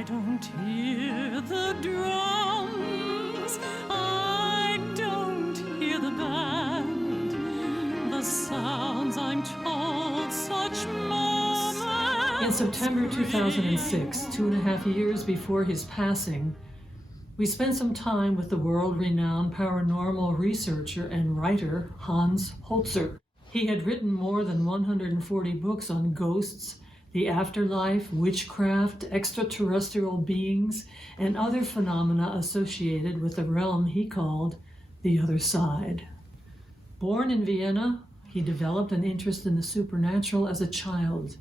I don't hear the drums, I don't hear the band, the sounds I'm told such moments. In September 2006, 2.5 years before his passing, we spent some time with the world-renowned paranormal researcher and writer Hans Holzer. He had written more than 140 books on ghosts, the afterlife, witchcraft, extraterrestrial beings, and other phenomena associated with the realm he called the other side. Born in Vienna, he developed an interest in the supernatural as a child.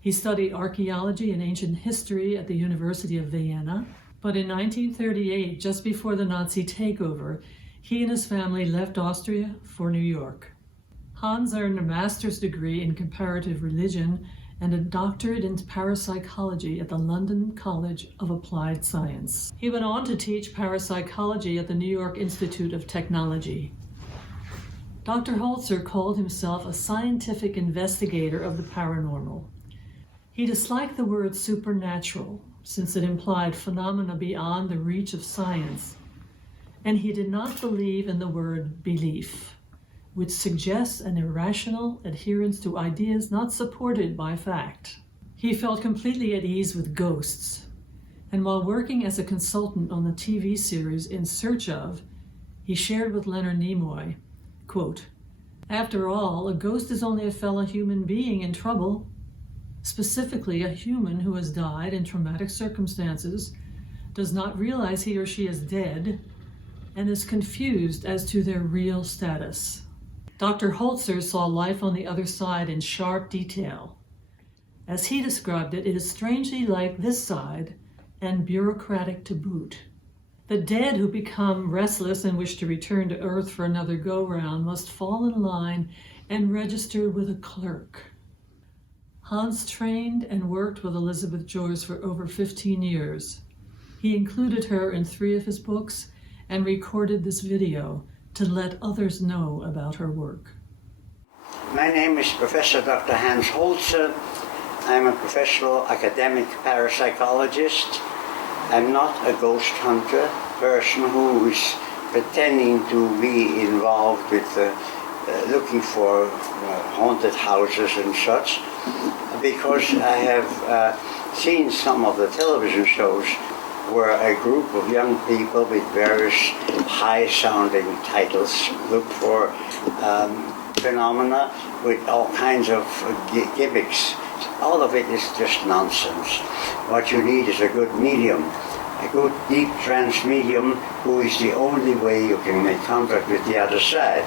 He studied archaeology and ancient history at the University of Vienna, but in 1938, just before the Nazi takeover, he and his family left Austria for New York. Hans earned a master's degree in comparative religion and a doctorate in parapsychology at the London College of Applied Science. He went on to teach parapsychology at the New York Institute of Technology. Dr. Holzer called himself a scientific investigator of the paranormal. He disliked the word supernatural, since it implied phenomena beyond the reach of science, and he did not believe in the word belief, which suggests an irrational adherence to ideas not supported by fact. He felt completely at ease with ghosts, and while working as a consultant on the TV series In Search Of, he shared with Leonard Nimoy, quote, "After all, a ghost is only a fellow human being in trouble, specifically a human who has died in traumatic circumstances, does not realize he or she is dead, and is confused as to their real status." Dr. Holzer saw life on the other side in sharp detail. As he described it, it is strangely like this side and bureaucratic to boot. The dead who become restless and wish to return to Earth for another go-round must fall in line and register with a clerk. Hans trained and worked with Elizabeth Joyce for over 15 years. He included her in 3 of his books and recorded this video to let others know about her work. My name is Professor Dr. Hans Holzer. I'm a professional academic parapsychologist. I'm not a ghost hunter, person who is pretending to be involved with looking for haunted houses and such, because I have seen some of the television shows where a group of young people with various high-sounding titles look for phenomena with all kinds of gimmicks. All of it is just nonsense. What you need is a good medium, a good deep trance medium, who is the only way you can make contact with the other side.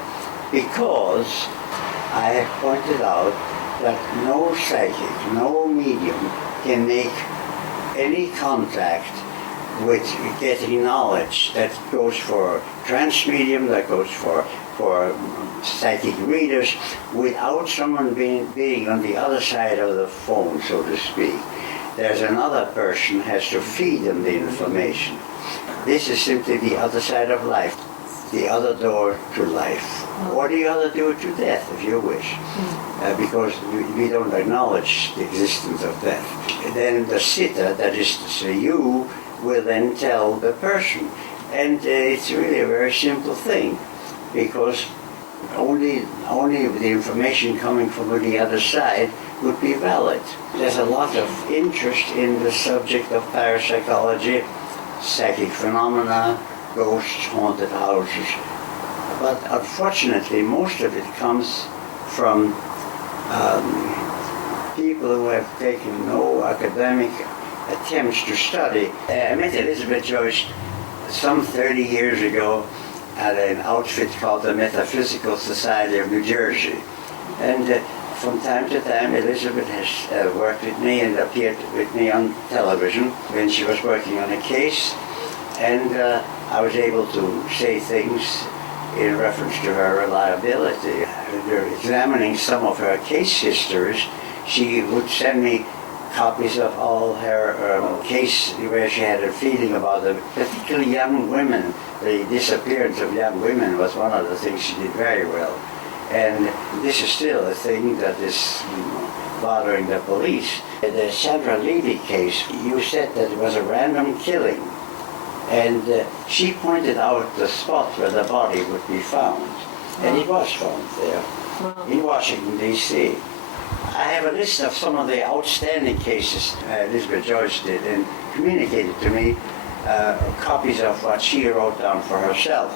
Because I have pointed out that no psychic, no medium can make any contact with getting knowledge. That goes for trance medium, that goes for psychic readers, without someone being on the other side of the phone, so to speak. There's another person has to feed them the information. This is simply the other side of life, the other door to life, or the other door to death, if you wish, because we don't acknowledge the existence of death. Then the sitter, that is to say you, will then tell the person. And it's really a very simple thing, because only the information coming from the other side would be valid. There's a lot of interest in the subject of parapsychology, psychic phenomena, ghosts, haunted houses. But unfortunately, most of it comes from people who have taken no academic attempts to study. I met Elizabeth Joyce some 30 years ago at an outfit called the Metaphysical Society of New Jersey. And from time to time, Elizabeth has worked with me and appeared with me on television when she was working on a case. And I was able to say things in reference to her reliability. After examining some of her case histories, she would send me copies of all her case where she had a feeling about them, particularly young women. The disappearance of young women was one of the things she did very well. And this is still a thing that is bothering the police. The Sandra Levy case, you said that it was a random killing. And she pointed out the spot where the body would be found. And it was found there, in Washington, D.C. I have a list of some of the outstanding cases Elizabeth Joyce did and communicated to me copies of what she wrote down for herself.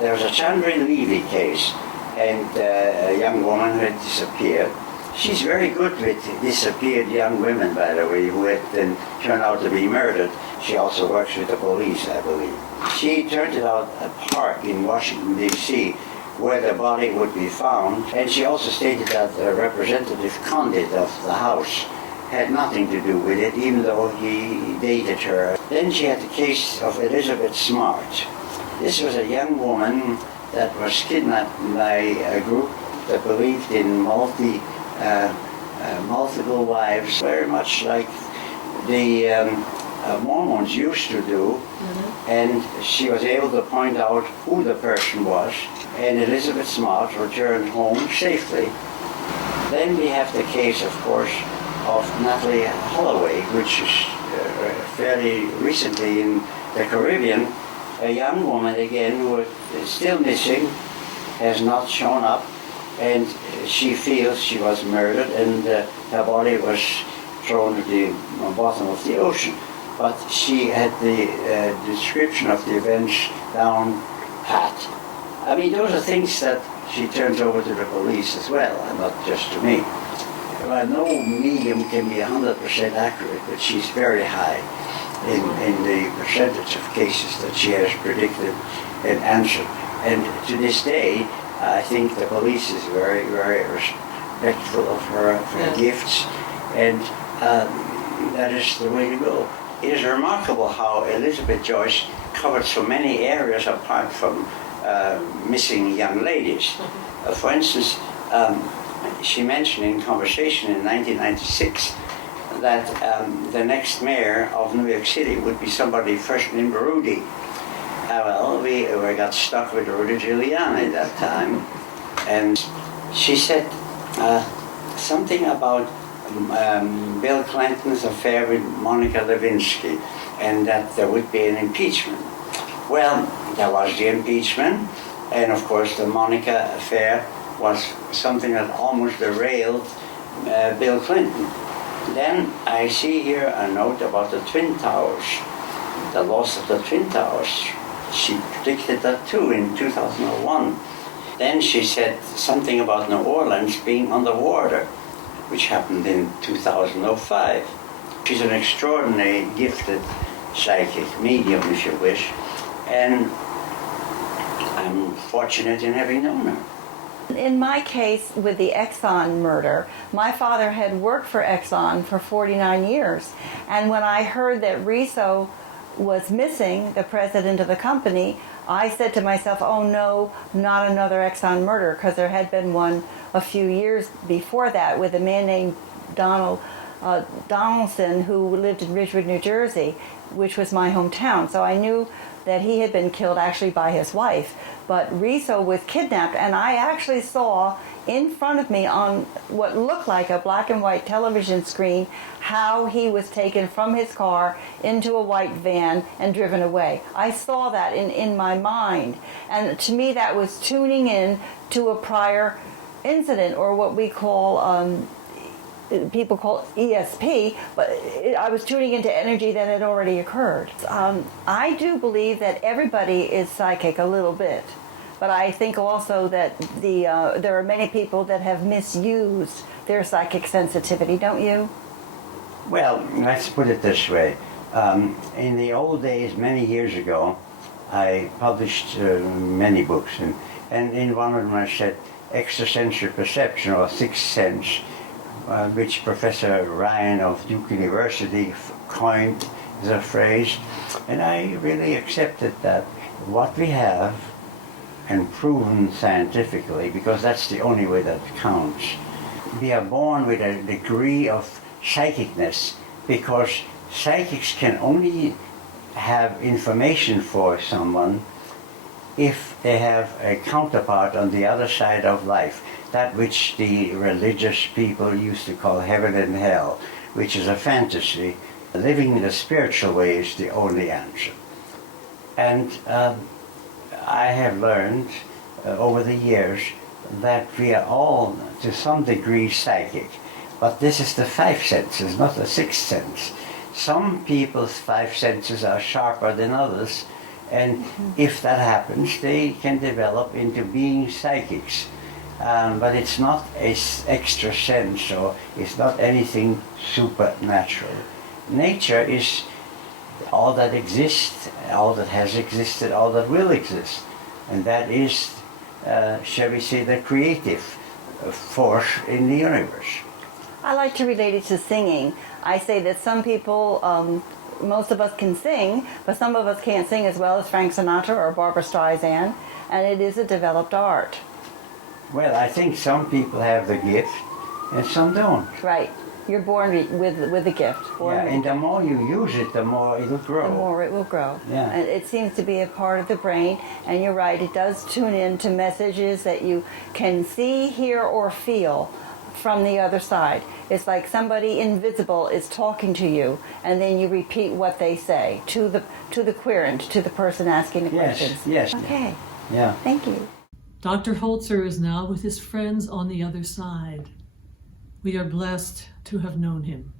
There was a Chandra Levy case, and a young woman who had disappeared. She's very good with disappeared young women, by the way, who had then turned out to be murdered. She also works with the police, I believe. She turned it out a park in Washington, D.C., where the body would be found, and she also stated that Representative Condit of the House had nothing to do with it, even though he dated her. Then she had the case of Elizabeth Smart. This was a young woman that was kidnapped by a group that believed in multiple wives, very much like the Mormons used to do. And she was able to point out who the person was, and Elizabeth Smart returned home safely. Then we have the case, of course, of Natalie Holloway, which is fairly recently in the Caribbean, a young woman again who is still missing, has not shown up, and she feels she was murdered, and her body was thrown to the bottom of the ocean. But she had the description of the events down pat. I mean, those are things that she turns over to the police as well, and not just to me. Well, no medium can be 100% accurate, but she's very high in the percentage of cases that she has predicted and answered. And to this day, I think the police is very, very respectful of her gifts, and that is the way to go. It is remarkable how Elizabeth Joyce covered so many areas apart from missing young ladies. For instance, she mentioned in conversation in 1996 that the next mayor of New York City would be somebody first named Rudy. Well, we got stuck with Rudy Giuliani at that time, and she said something about Bill Clinton's affair with Monica Lewinsky, and that there would be an impeachment. Well, there was the impeachment, and of course the Monica affair was something that almost derailed Bill Clinton. Then I see here a note about the Twin Towers, the loss of the Twin Towers. She predicted that too in 2001. Then she said something about New Orleans being underwater, which happened in 2005. She's an extraordinarily gifted psychic medium, if you wish, and I'm fortunate in having known her. In my case with the Exxon murder, my father had worked for Exxon for 49 years, and when I heard that Riso was missing, the president of the company, I said to myself, oh no, not another Exxon murder, because there had been one a few years before that with a man named Donaldson who lived in Ridgewood, New Jersey, which was my hometown. So I knew that he had been killed actually by his wife. But Riso was kidnapped, and I actually saw in front of me on what looked like a black and white television screen how he was taken from his car into a white van and driven away. I saw that in my mind, and to me that was tuning in to a prior incident, or what we call people call ESP, but I was tuning into energy that had already occurred. I do believe that everybody is psychic a little bit, but I think also that there are many people that have misused their psychic sensitivity, don't you? Well, let's put it this way. In the old days, many years ago, I published many books, and in one of them I said extrasensory perception, or sixth sense, which Professor Ryan of Duke University coined as a phrase, and I really accepted that what we have, and proven scientifically, because that's the only way that counts, we are born with a degree of psychicness, because psychics can only have information for someone if they have a counterpart on the other side of life. that which the religious people used to call heaven and hell, which is a fantasy. Living in the spiritual way is the only answer. And I have learned over the years that we are all, to some degree, psychic. But this is the five senses, not the sixth sense. Some people's five senses are sharper than others, and if that happens, they can develop into being psychics. But it's not an extra sense, or it's not anything supernatural. Nature is all that exists, all that has existed, all that will exist. And that is, shall we say, the creative force in the universe. I like to relate it to singing. I say that some people, most of us can sing, but some of us can't sing as well as Frank Sinatra or Barbra Streisand, and it is a developed art. Well, I think some people have the gift and some don't. Right. You're born with a gift. And the more you use it, the more it'll grow. The more it will grow. Yeah. And it seems to be a part of the brain, and you're right, it does tune in to messages that you can see, hear, or feel from the other side. It's like somebody invisible is talking to you, and then you repeat what they say to the querent, to the person asking the questions. Yes. Okay. Yeah. Thank you. Dr. Holzer is now with his friends on the other side. We are blessed to have known him.